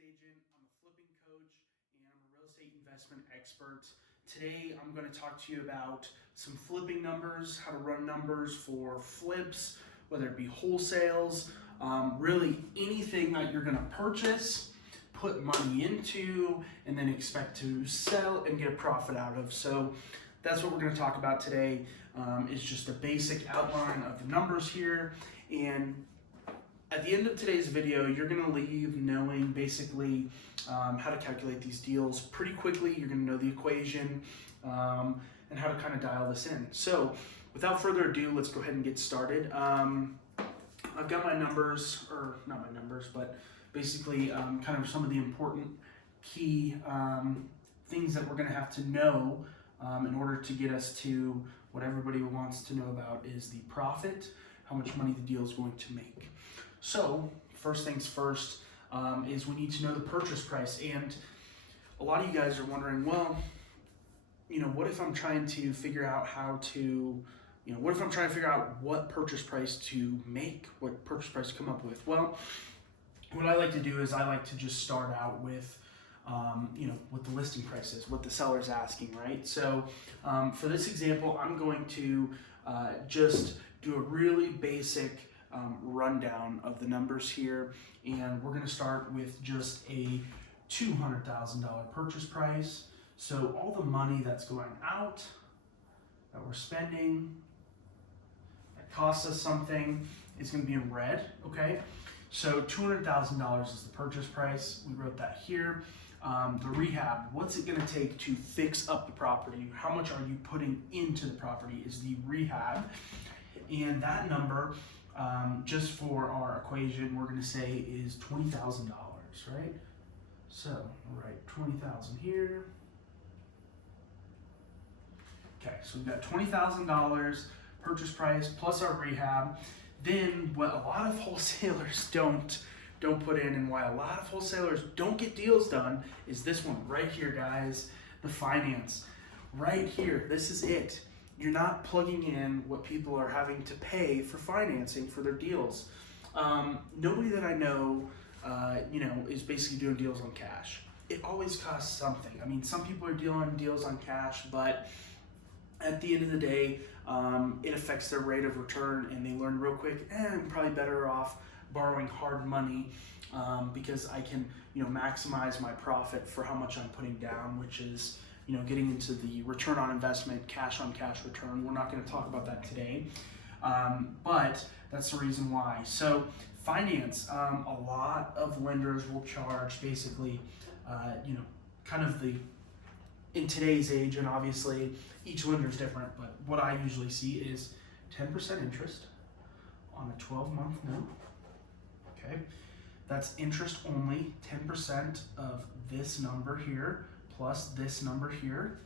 estate agent, I'm a flipping coach, and I'm a real estate investment expert. Today I'm going to talk to you about some flipping numbers, how to run numbers for flips, whether it be wholesales, really anything that you're going to purchase, put money into, and then expect to sell and get a profit out of. So that's what we're going to talk about today. Is just a basic outline of the numbers here, and at the end of today's video, you're going to leave knowing basically how to calculate these deals pretty quickly. You're going to know the equation and how to kind of dial this in. So without further ado, let's go ahead and get started. I've got my numbers, or not my numbers, but basically kind of some of the important key things that we're going to have to know in order to get us to what everybody wants to know about is the profit, how much money the deal is going to make. So first things first is we need to know the purchase price. And a lot of you guys are wondering, well, what if I'm trying to figure out what if I'm trying to figure out what purchase price to make, what purchase price to come up with? Well, what I like to do is I like to just start out with what the listing price is, what the seller's asking, right? So for this example, I'm going to just do a really basic rundown of the numbers here, and we're going to start with just a $200,000 purchase price. So all the money that's going out, that we're spending, that costs us something, is going to be in red, okay? So $200,000 is the purchase price. We wrote that here. The rehab, what's it going to take to fix up the property? How much are you putting into the property is the rehab. And that number, just for our equation, we're going to say is $20,000, right? So we'll write 20,000 here. Okay, so we've got $20,000 purchase price plus our rehab. Then what a lot of wholesalers don't put in, and why a lot of wholesalers don't get deals done, is this one right here, guys, the finance. Right here, this is it. You're not plugging in what people are having to pay for financing for their deals. Nobody that I know, is basically doing deals on cash. It always costs something. I mean, some people are doing deals on cash, but at the end of the day, it affects their rate of return, and they learn real quick, I'm probably better off borrowing hard money because I can, maximize my profit for how much I'm putting down, which is, getting into the return on investment, cash on cash return. We're not going to talk about that today, but that's the reason why. So finance, a lot of lenders will charge basically, kind of in today's age, and obviously each lender is different, but what I usually see is 10% interest on a 12-month note. Okay, that's interest only, 10% of this number here plus this number here.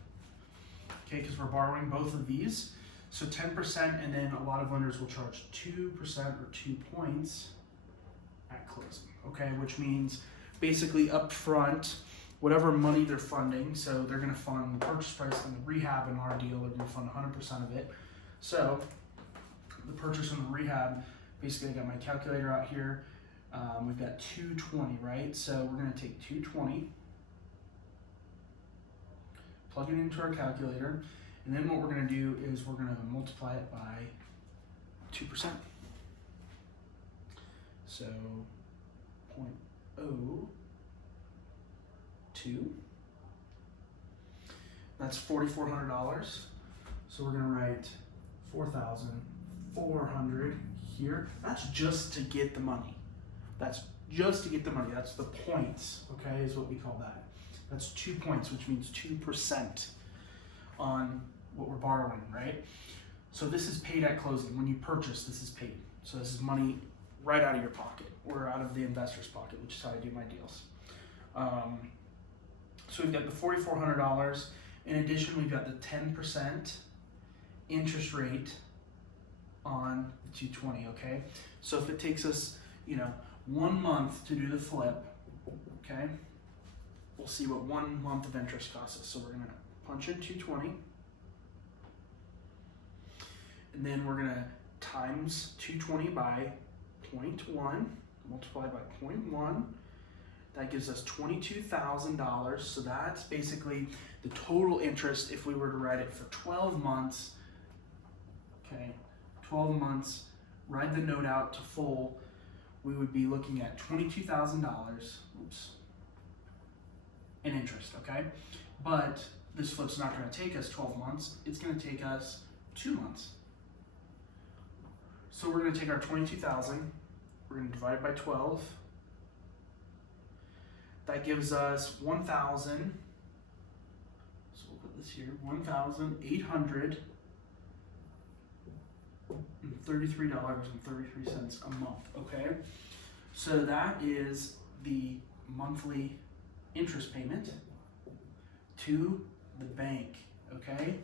Okay, because we're borrowing both of these. So 10%, and then a lot of lenders will charge 2% or 2 points at closing. Okay, which means basically up front, whatever money they're funding, so they're going to fund the purchase price and the rehab in our deal, they're going to fund 100% of it. So the purchase and the rehab, basically I got my calculator out here. We've got 220, right? So we're going to take 220, plug it into our calculator, and then what we're going to do is we're going to multiply it by 2%. So 0.02. That's $4,400. So we're going to write 4,400 here. That's just to get the money. That's just to get the money. That's the points, okay, is what we call that. That's 2 points, which means 2% on what we're borrowing, right? So this is paid at closing. When you purchase, this is paid. So this is money right out of your pocket or out of the investor's pocket, which is how I do my deals. So we've got the $4,400. In addition, we've got the 10% interest rate on the 220, okay? So if it takes us, 1 month to do the flip, okay, we'll see what 1 month of interest costs us. So we're gonna punch in 220, and then we're gonna times 220 by 0.1, multiply by 0.1, That gives us $22,000. So that's basically the total interest if we were to write it for 12 months. Okay, 12 months, ride the note out to full, we would be looking at $22,000, in interest, okay? But this flip's not gonna take us 12 months, it's gonna take us 2 months. So we're gonna take our 22,000, we're gonna divide it by 12. That gives us 1,000, so we'll put this here, $1,833.33 a month, okay? So that is the monthly interest payment to the bank, okay?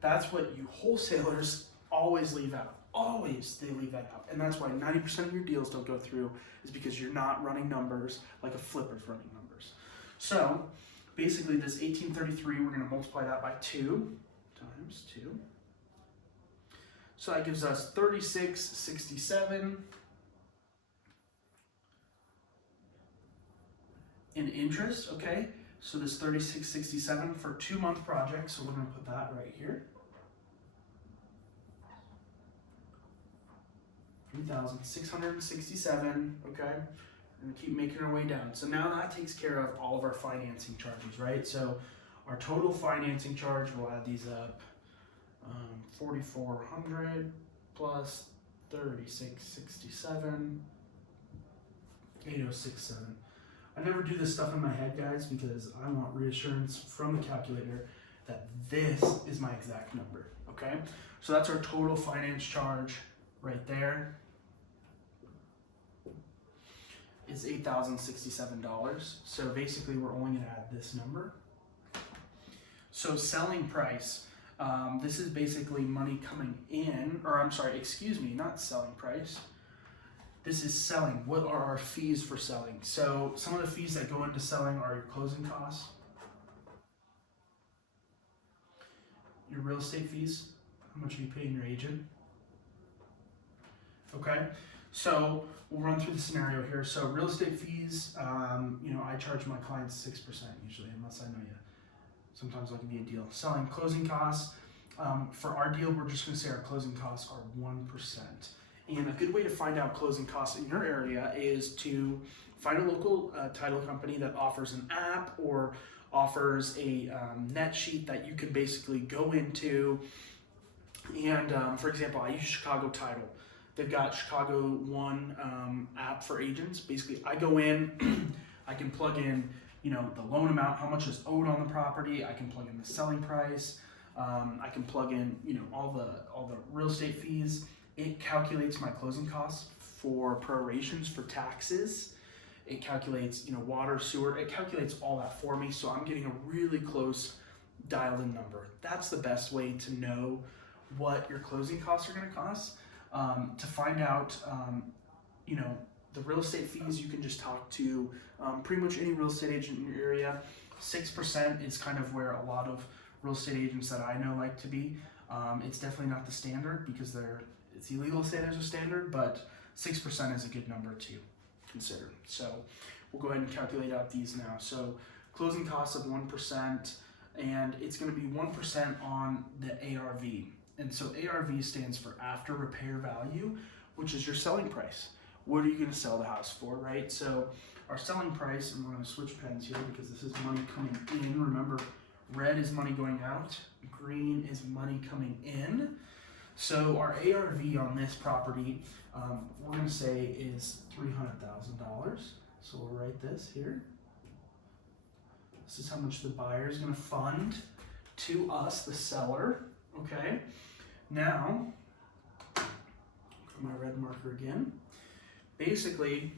That's what you wholesalers always leave out. Always they leave that out. And that's why 90% of your deals don't go through, is because you're not running numbers like a flipper's running numbers. So basically this 1833, we're gonna multiply that by 2 times 2. So that gives us 3667 in interest, okay? So this 3667 for 2-month project, so we're gonna put that right here. 3,667, okay? We're gonna keep making our way down. So now that takes care of all of our financing charges, right? So our total financing charge, we'll add these up, 4,400 plus 3,667, 8,067. I never do this stuff in my head, guys, because I want reassurance from the calculator that this is my exact number, okay? So that's our total finance charge right there. Is $8,067. So basically we're only gonna add this number. So selling price, this is basically money coming in, or I'm sorry, excuse me, not selling price. This is selling. What are our fees for selling? So some of the fees that go into selling are your closing costs, your real estate fees, how much are you paying your agent? Okay, so we'll run through the scenario here. So real estate fees, you know, I charge my clients 6% usually, unless I know you. Sometimes that can be a deal. Selling, closing costs. For our deal, we're just gonna say our closing costs are 1%. And a good way to find out closing costs in your area is to find a local title company that offers an app or offers a net sheet that you can basically go into. And for example, I use Chicago Title. They've got Chicago One app for agents. Basically, I go in, I can plug in, you know, the loan amount, how much is owed on the property. I can plug in the selling price. I can plug in, you know, all the real estate fees. It calculates my closing costs for prorations for taxes. It calculates, you know, water, sewer. It calculates all that for me. So I'm getting a really close dialed in number. That's the best way to know what your closing costs are going to cost. To find out, you know, the real estate fees, you can just talk to pretty much any real estate agent in your area. 6% is kind of where a lot of real estate agents that I know like to be. It's definitely not the standard because it's illegal to say there's a standard, but 6% is a good number to consider. So we'll go ahead and calculate out these now. So closing costs of 1%, and it's going to be 1% on the ARV. And so ARV stands for after repair value, which is your selling price. What are you going to sell the house for, right? So our selling price, and we're going to switch pens here because this is money coming in. Remember, red is money going out, green is money coming in. So our ARV on this property, we're going to say is $300,000. So we'll write this here. This is how much the buyer is going to fund to us, the seller. Okay. Now, my red marker again. Basically,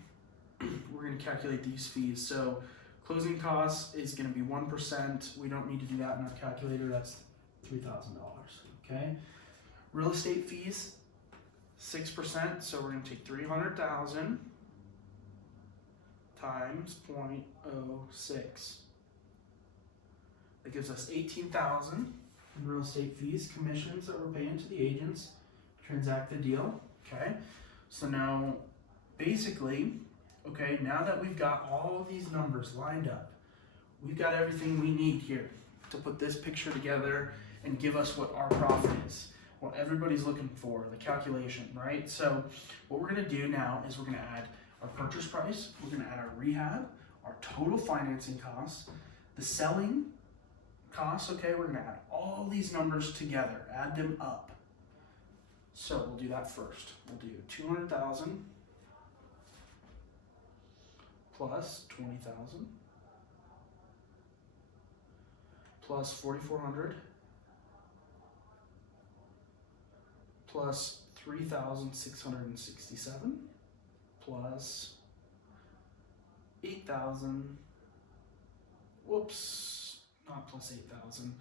we're going to calculate these fees. So closing costs is going to be 1%. We don't need to do that in our calculator. That's $3,000. Okay. Real estate fees, 6%. So we're going to take 300,000 times 0.06. That gives us 18,000 in real estate fees, commissions that we're paying to the agents, transact the deal. Okay. So now, basically, Okay, now that we've got all of these numbers lined up, we've got everything we need here to put this picture together and give us what our profit is, what everybody's looking for, the calculation, right? So what we're gonna do now is we're gonna add our purchase price, we're gonna add our rehab, our total financing costs, the selling costs, okay? We're gonna add all these numbers together, add them up. So we'll do that first. We'll do 200,000 plus 20,000 plus 4,400 plus 3,667 plus 8,000, whoops, not plus 8,000.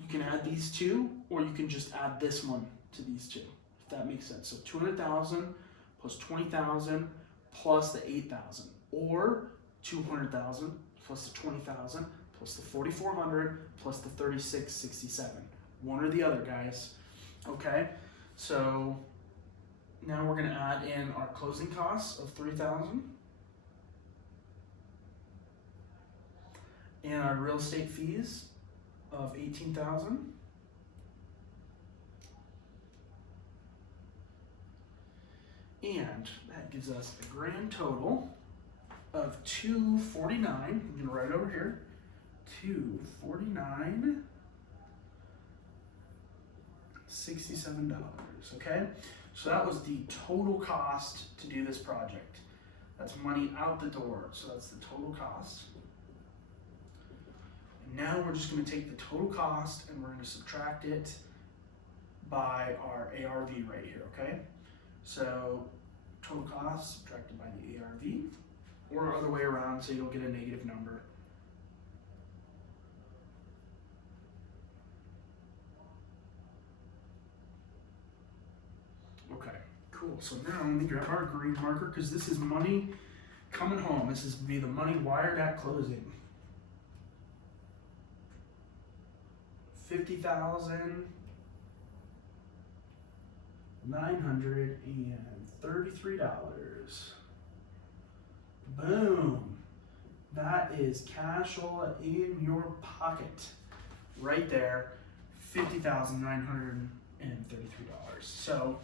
You can add these two, or you can just add this one to these two, if that makes sense. So 200,000 plus 20,000 plus the 8,000, or 200,000 plus the 20,000 plus the 4,400 plus the 3,667. One or the other, guys. Okay, so now we're gonna add in our closing costs of 3,000 and our real estate fees of 18,000. And that gives us a grand total of $249. I'm gonna write it over here. $249.67. Okay, so that was the total cost to do this project. That's money out the door, so that's the total cost. And now we're just going to take the total cost and we're going to subtract it by our ARV right here, okay? So total cost subtracted by the ARV, or other way around so you don't get a negative number. Okay, cool. So now let me grab our green marker because this is money coming home. This is be the money wired at closing. $50,933. Boom. That is cash all in your pocket. Right there, $50,933. So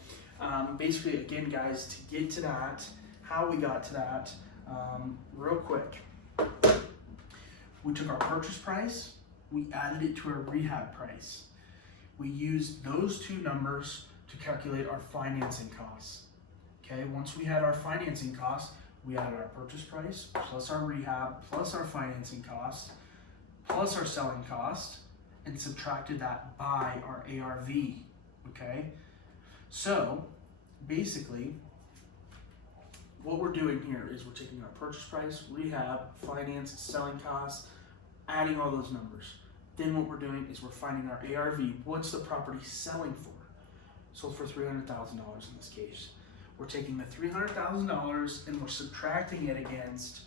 basically, again, guys, to get to that, how we got to that, real quick. We took our purchase price, we added it to our rehab price. We used those two numbers to calculate our financing costs. Okay, once we had our financing costs, we added our purchase price, plus our rehab, plus our financing costs, plus our selling cost, and subtracted that by our ARV, okay? So, basically, what we're doing here is we're taking our purchase price, rehab, finance, selling costs, adding all those numbers. Then what we're doing is we're finding our ARV. What's the property selling for? Sold for $300,000 in this case. We're taking the $300,000 and we're subtracting it against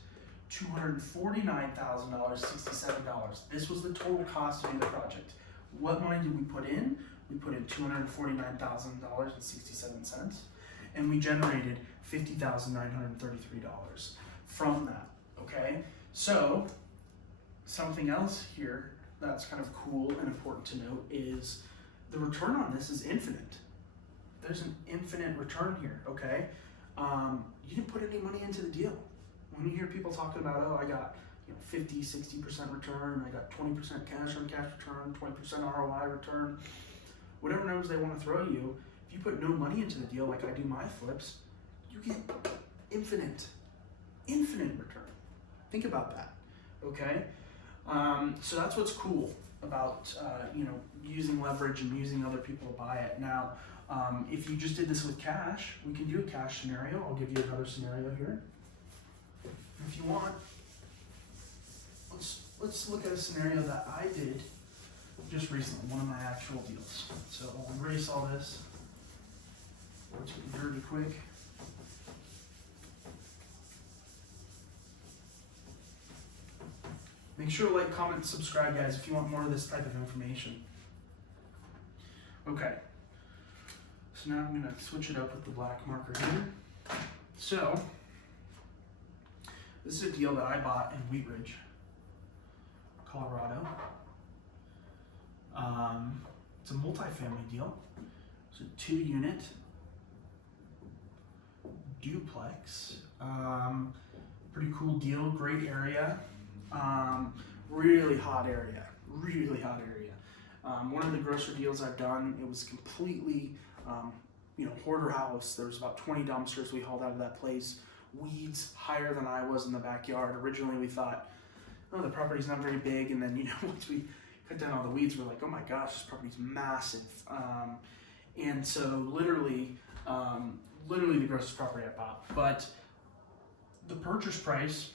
$249,067. This was the total cost to do the project. What money did we put in? We put in $249,000.67, and we generated $50,933 from that, okay? So, something else here that's kind of cool and important to note is the return on this is infinite. There's an infinite return here, okay? You didn't put any money into the deal. When you hear people talking about, oh, I got 50, 60% return, I got 20% cash on cash return, 20% ROI return, whatever numbers they want to throw you, if you put no money into the deal like I do my flips, you get infinite return. Think about that, okay? So that's what's cool about using leverage and using other people to buy it. Now, if you just did this with cash, we can do a cash scenario. I'll give you another scenario here. If you want, let's look at a scenario that I did just recently, one of my actual deals. So I'll erase all this. Let's get dirty quick. Make sure to like, comment, subscribe, guys, if you want more of this type of information. Okay. So now I'm going to switch it up with the black marker here. So, This is a deal that I bought in Wheat Ridge, Colorado. It's a multifamily deal. It's a 2-unit duplex. Pretty cool deal, great area. Really hot area, really hot area. One of the grocer deals I've done, it was completely, hoarder house. There was about 20 dumpsters we hauled out of that place. Weeds higher than I was in the backyard. Originally we thought, oh, the property's not very big, and then once we cut down all the weeds, we're like, oh my gosh, this property's massive. And so literally the grossest property I bought. But the purchase price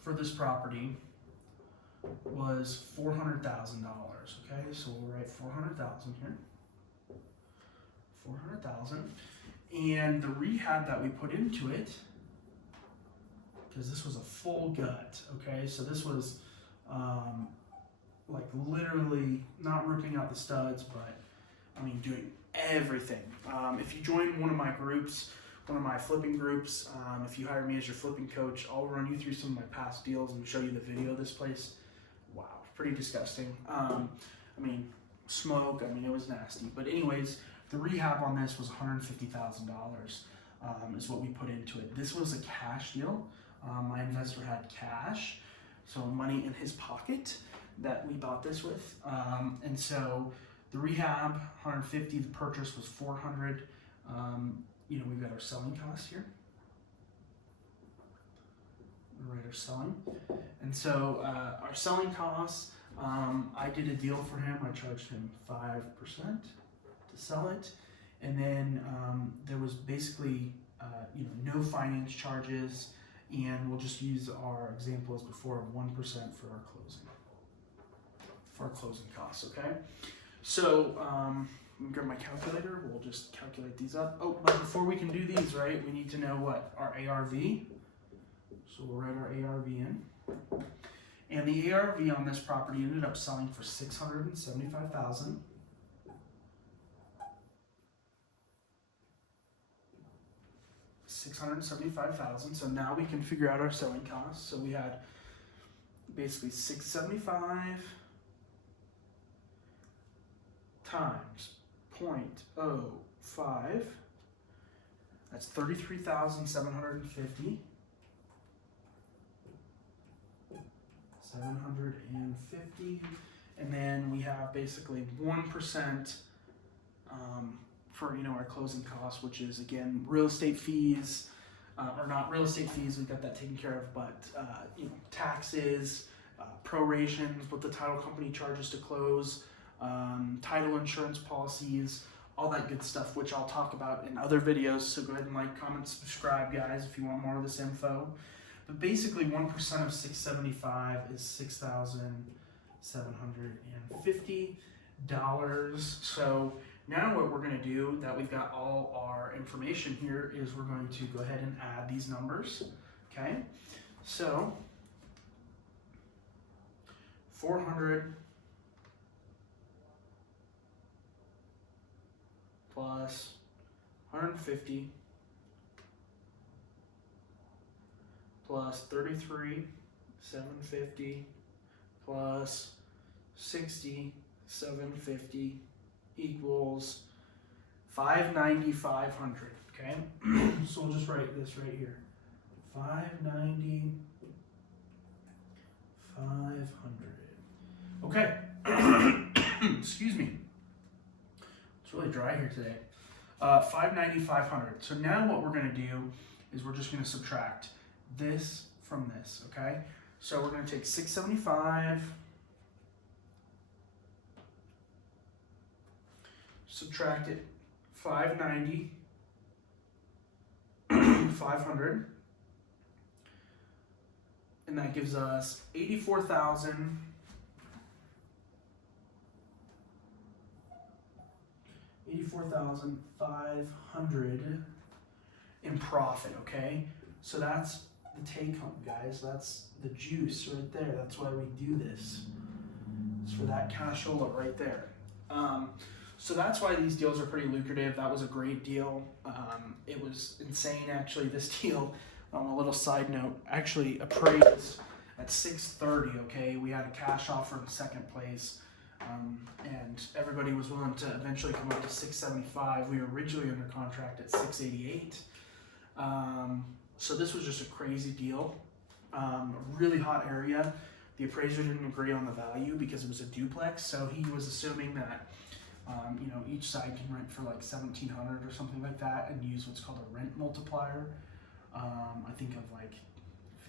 for this property was $400,000. Okay, so we'll write 400,000 here. 400,000, and the rehab that we put into it, because this was a full gut. Okay, so this was like literally not ripping out the studs, but I mean doing everything. If you join one of my groups, one of my flipping groups, if you hire me as your flipping coach, I'll run you through some of my past deals and show you the video of this place. Wow, pretty disgusting. I mean, smoke, it was nasty. But anyways, the rehab on this was $150,000 is what we put into it. This was a cash deal. My investor had cash, so money in his pocket that we bought this with. And so the rehab, 150, the purchase was 400. We've got our selling costs here. Right, our selling. And so our selling costs, I did a deal for him. I charged him 5% to sell it. And then there was basically, no finance charges. And we'll just use our example as before of 1% for our closing costs, okay? So, let me grab my calculator. We'll just calculate these up. Oh, but before we can do these, right, we need to know what? Our ARV. So we'll write our ARV in. And the ARV on this property ended up selling for $675,000. $675,000. So now we can figure out our selling costs. So we had basically $675 times 0.05. That's $33,750. 750, and then we have basically 1% for our closing costs, which is again real estate fees, or not real estate fees. We got that taken care of, but taxes, prorations, what the title company charges to close, title insurance policies, all that good stuff, which I'll talk about in other videos. So go ahead and like, comment, subscribe, guys, if you want more of this info. But basically 1% of 675 is $6,750. So now what we're going to do, that we've got all our information here, is we're going to go ahead and add these numbers. Okay, so 400 plus 150 plus 33,750 plus 60,750 equals 590,500. Okay, so we'll just write this right here. 590,500. Okay. Excuse me. It's really dry here today. 590,500. So now what we're going to do is we're just going to subtract this from this, okay? So we're going to take 675, subtract it, 590, 500, and that gives us 84,000. 84,500 in profit, okay? So that's the take home, guys. That's the juice right there. That's why we do this. It's for that cashola right there. So that's why these deals are pretty lucrative. That was a great deal. It was insane, actually, this deal. A little side note, actually appraised at 630. Okay, we had a cash offer in second place, and everybody was willing to eventually come up to 675. We were originally under contract at 688. So this was just a crazy deal. A really hot area. The appraiser didn't agree on the value because it was a duplex, so he was assuming that each side can rent for like $1,700 or something like that, and use what's called a rent multiplier. I think of like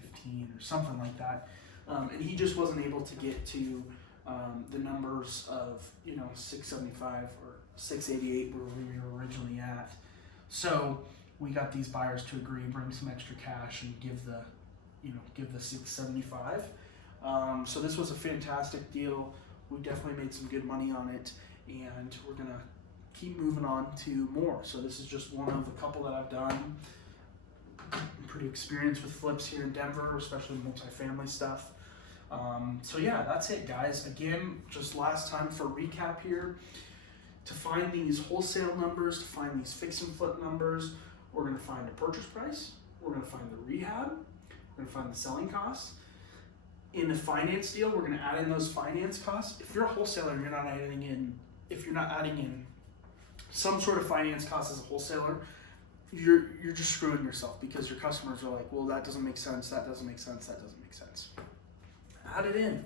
15 or something like that, and he just wasn't able to get to the numbers of 675 or 688 where we were originally at. So we got these buyers to agree, bring some extra cash, and give the 675. So this was a fantastic deal. We definitely made some good money on it, and we're gonna keep moving on to more. So this is just one of a couple that I've done. I'm pretty experienced with flips here in Denver, especially multifamily stuff. So yeah, that's it, guys. Again, just last time for recap here, to find these wholesale numbers, to find these fix and flip numbers, we're gonna find the purchase price, we're gonna find the rehab, we're gonna find the selling costs. In a finance deal, we're gonna add in those finance costs. If you're a wholesaler and you're not adding in some sort of finance costs as a wholesaler, you're just screwing yourself, because your customers are like, well, that doesn't make sense, that doesn't make sense, that doesn't make sense. Add it in.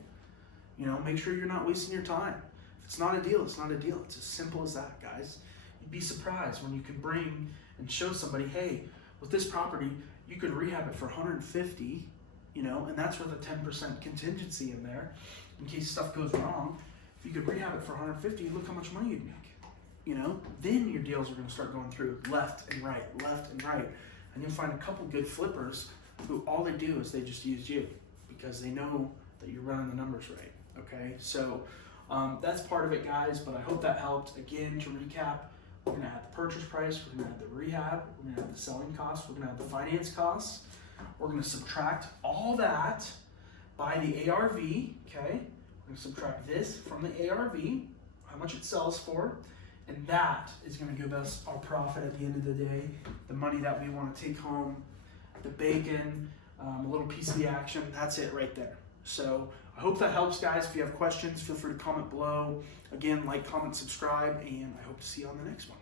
Make sure you're not wasting your time. If it's not a deal, it's not a deal. It's as simple as that, guys. You'd be surprised when you can bring and show somebody, hey, with this property, you could rehab it for 150, and that's with a 10% contingency in there in case stuff goes wrong. If you could rehab it for 150, look how much money you'd make. Then your deals are going to start going through left and right, and you'll find a couple good flippers who all they do is they just use you because they know that you're running the numbers right. Okay, so that's part of it, guys, but I hope that helped. Again, to recap, we're going to add the purchase price, we're going to add the rehab, we're going to add the selling costs, we're going to add the finance costs. We're going to subtract all that by the ARV, okay? We're going to subtract this from the ARV, how much it sells for, and that is going to give us our profit at the end of the day, the money that we want to take home, the bacon, a little piece of the action. That's it right there. So I hope that helps, guys. If you have questions, feel free to comment below. Again, like, comment, subscribe, and I hope to see you on the next one.